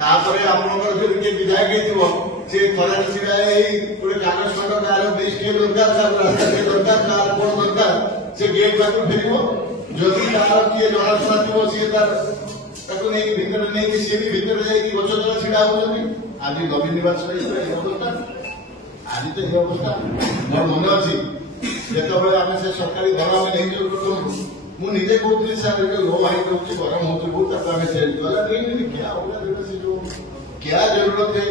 तापर आपनकर जो के विधायक हेतिबो से खरा छिड़ा गोटे कागज खंड कार लिस्ट के दरकार रास्ता के दरकार कार कोन दरकार से गेट बाटू फेरिबो जदि तार किए जनाशुना थिबो से ताको नहीं भितर नहीं कि से भी भितर जाई कि गछ तले छिड़ा होछनी आज नवीन निवास रे अवस्था आज तो ये अवस्था मोर मन अछि जेतबेले आमे से सरकारी धरा में नहीं जो करतो मु निजे कहते सर लो हाई होती गरम होती बहुत आमे से नहीं क्या होगा देखो से जो क्या जरूरत है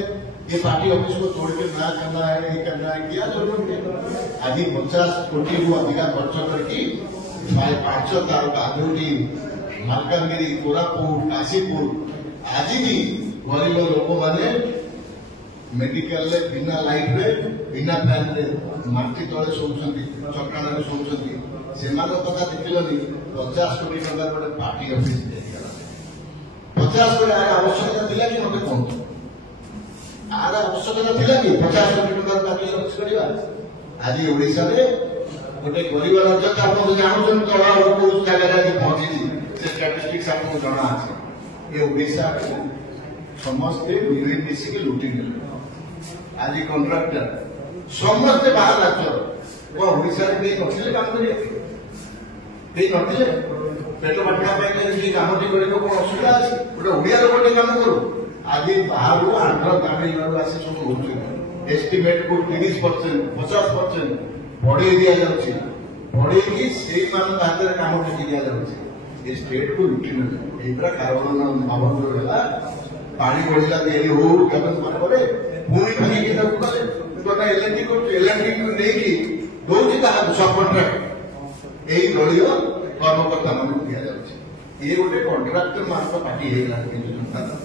ये पार्टी ऑफिस को तोड़ के ना करना है नहीं करना है क्या जरूरत है आज 50 कोटी को अधिक खर्च करके 5 तारका आदि मालकानगिरी कोरापुट काशीपुर आज भी गरीब लोक मैंने मेडिकल बिना लाइट रे बिना फैन रे माटी तले सोचती चटाण रे सोचती से कथा देखिलनि 50 कोटी टका गोटे पार्टी ऑफिस 50 कोटी आवश्यकता थिला कि मते कहू आर आवश्यकता थिला कि 50 कोटी टका पार्टी ऑफिस करिवा आज ओडिसा रे गोटे गरीब राज्य आपण जानछन तळा को जगह रे पहुंची से स्टैटिस्टिक्स आपको जाना আছে ये ओडिसा समस्त मिली मिसी के लूटी गेले आज कॉन्ट्रैक्टर समस्त बाहर राज्य वो ओडिसा रे नथिले काम करिए नथिले पेट बांटा काम टी कर असुविधा अच्छे गोटे ओडिया लोक काम करू आज बाहर आंध्र तमिलनाडु आसी सब रोच एस्टिमेट को 30% 50% बढ़े दि जाऊँगी बढ़े से हाथ में काम टेकी दि जाऊँगी स्टेट को लुटी ना कारण अवंतर है पानी बढ़ला हो पुणी भांगी कले एलएनटी नहीं दौर सब कंट्राक्ट यही दलीय कर्मकर्ता मान दि जाए ये गोटे कंट्राक्टर मार्फ पार्टी होगा विजु जनता दल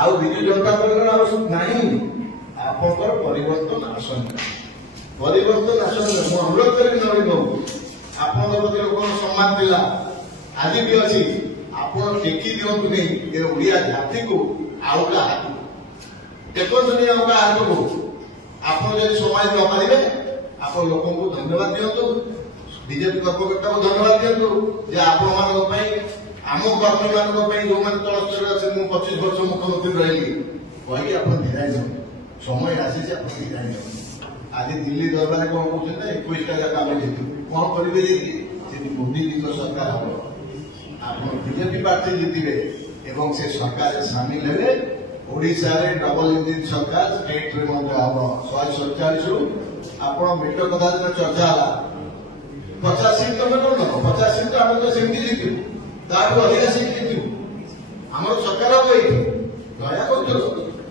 आउ विजु जनता दल आवश्यक नहीं आपंकर परिवर्तन आसंका परिवर्तन आसंका मुझे अनुरोध करी नवीन बाबू आपण लोक सम्मान दिला आज भी अच्छी आप टेकी दिंतु नहीं ये ओडिया जाति को आउ का हाथ टेकतु नहीं आउ का हाथ को आप समाज न पारे आप लोक धन्यवाद दिंतु बीजेपी कर्मकर्ता को धन्यवाद दिंतु जे आपण आम कर्मी मान जो मैंने तल स्तर अच्छे मुझे 25 वर्ष मुख्यमंत्री रही कही आप धिराई जाऊँ समय आसी धिराई जाऊँ आज दिल्ली दरबार कौन कहते 21टा जगह आम जीतु कौन करेंगे मोदी जी सरकार हम आप बीजेपी प्रार्थी जीतवे एवं से सरकार सामिल हेले ओडिशा रे डबल इंजिन सरकार स्टेट रे हम 147 रु आपण मेट कथा चर्चा है 50 सीट तुम कौन 50 सीट आम तो सेमती जीतु ताठू अधिक सीट जीतु आम सरकार हम ये दया कर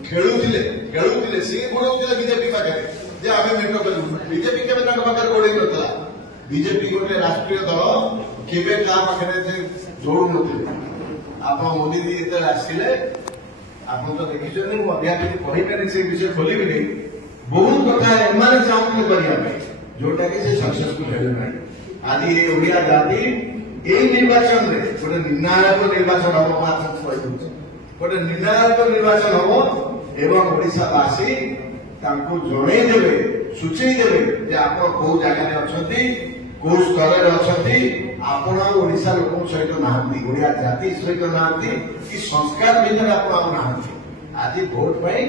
खेलुले सी गोड़े बीजेपी पाखे जे आम मेट करूँ बीजेपी के पाखे गोड़े ना बीजेपी गोटे राष्ट्रीय दल केवे क्या पाखे जोड़ू न आप मोदी जी जो आसिले आप तो देखिए अधिक कहीपर से विषय खोलि बहुत कथा एम चाहते करने जोटा कि सक्सेसफुल है आज ये ओडिया जाति यही निर्वाचन में गोटे निर्णायक निर्वाचन हम गोटे निर्णायक निर्वाचन हम एवं ओडिशावासी जनईदेवे सूचईदेवे आप कौ जगह अच्छा कौ स्तर आपण ओडिशा लोक सहित नहांती ओडिया जाति सहित नहांती कि संस्कार भीतर आपण नहांती आज भोट पाई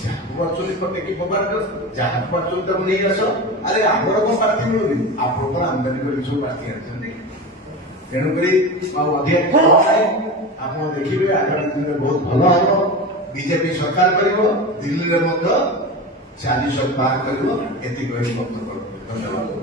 टेकी फोपाड़ जहाँ पार्टी नहीं आस अरे आमर कौन प्रार्थी मिलूनी आप आमदानी कर सब प्रार्थी आनी तेणुक अधिक आप देखिए आगामी दिन में बहुत भल हम बीजेपी सरकार कर दिल्ली में 40 पार कर धन्यवाद।